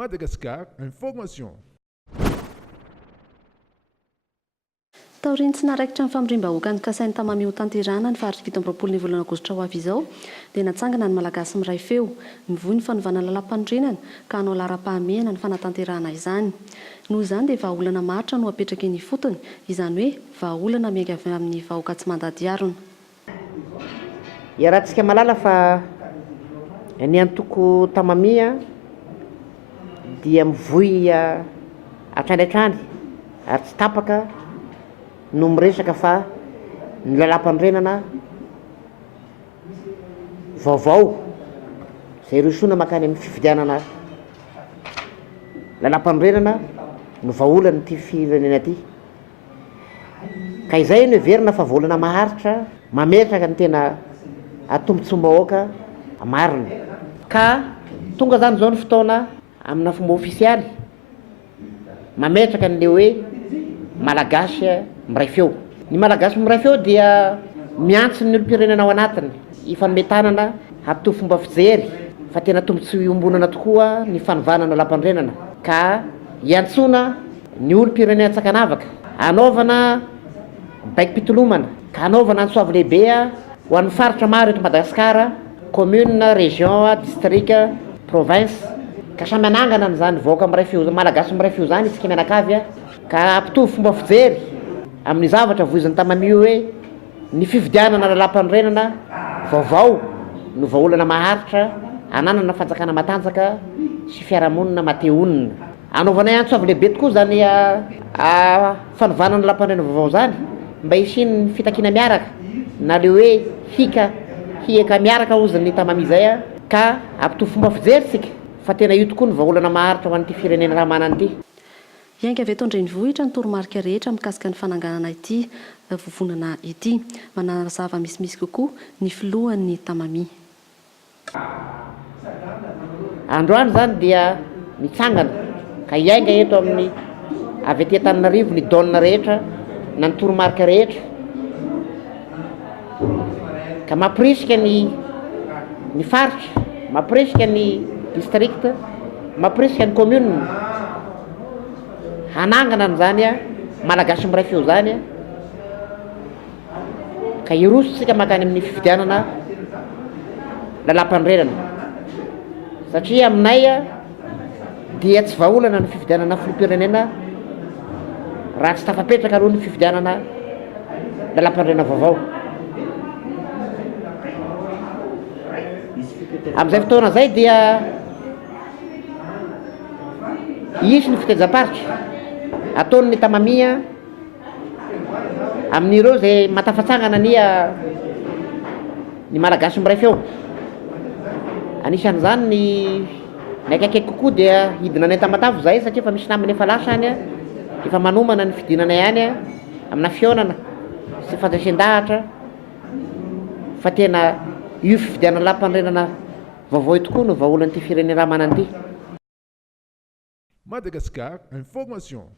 Madagascar Information. Taoriny tsy naraikitra ny famindrim-bahoaka ny kasainy tamamy ho tanterana ny faritry fito amby roapolo ny volana aogositra ho avy izao dia natsangana ny malagasy miray feo mivoy ny fanovana lalam-pandrenana ka hanao laharam-pahamehana ny fanatanterahana izany. Noho izany dia vahaolana maritra no apetraky ny fotony, izany hoe vahaolana miainga avy amin'ny vahoaka tsy mandady arona. Iarahantsika malala fa ny antoko tamamia dia mivoy atrany ary tsy tapaka no miresaka fa ny lalam-pandrenana vaovao izay rosoana makany amin'ny fifidianana lalam-pandrenana no vahaolana ty firenena ty. Ka izay no heverina fa vahaolana maharitra mametraka ny tena atombotsom-bahoaka marina. Ka tonga zany zao ny fotoana amina fomba ofisialy mametraka n'le hoe malagasy miray feo. Ny malagasy miray feo dia miantso ny olom-pirenena ao anatiny ifanometanana hampitony fomba fijery fa tena tombotsy ombonana tokoa ny fanovanana lalam-pandrenana ka iantsona ny olom-pirenena Tsakanavaka anaovana baiki-pitolomana ka anaovana antsoavy lehibe ho an'ny faritra maro eto Madagasikara, commune, région, district, province ka samy anangana n'izany vahoaka miray feo malagasy miray feo zany isika mianakavy ka ampitovy fomba fijery amin'ny zavatra voiziny tamamio hoe ny fifidianana lalam-pandrenana vaovao no vahaolana maharitra ananana fanjakana matanjaka sy fiarahamonina mateonina. Anaovanay antsoavy lehibe tokoa zany fanovanana lalam-pandrenana vaovao zany mba hisiny fitakina miaraka na le hoe hiaka miaraka oziny tamami zay ka ampitovy fomba fijery sika fa tena io tokoa ny vahaolana maharitra ho an'ity firenena raha manana ity. Iainga avy eto an-drenivohitra ny toromarika rehetra mikasika ny fananganana ity vovonana ity, manazava misimisy kokoa ny filohan'ny tamami. Androany zany dia mitsangana ka iainga eto amin'ny avy aty Antananarivo ny dôna rehetra na ny toromarika rehetra ka mampirisika ny faritra, mampirisika ny district, mampirisika ny commune hanangana n'izany malagasy miray feo zany ka irositsika makany amin'ny fifidianana lalam-pandrenana satria aminay dia tsy vahaolana ny fifidianana filoham-pirenena raha tsy tafapetraka aloha ny fifidianana lalam-pandrenana vaovao. Amin'izay fotoana zay dia isy ny fiteza-paritra ataony tamamia amin'ireo zay matafatsangana ny malagasy miray feo. Anisan'izany ny akaikaiky kokoa dia hidina any Tamatavo zay satria fa misy namany efa lasa any efa manomana ny fidinana ihany amina fionana sy fandraisan-dahatra fa tena io fifidianana lalam-pandrenana vaovao tokoa no vahaolana ty firenena raha manana ity. Madagascar Information.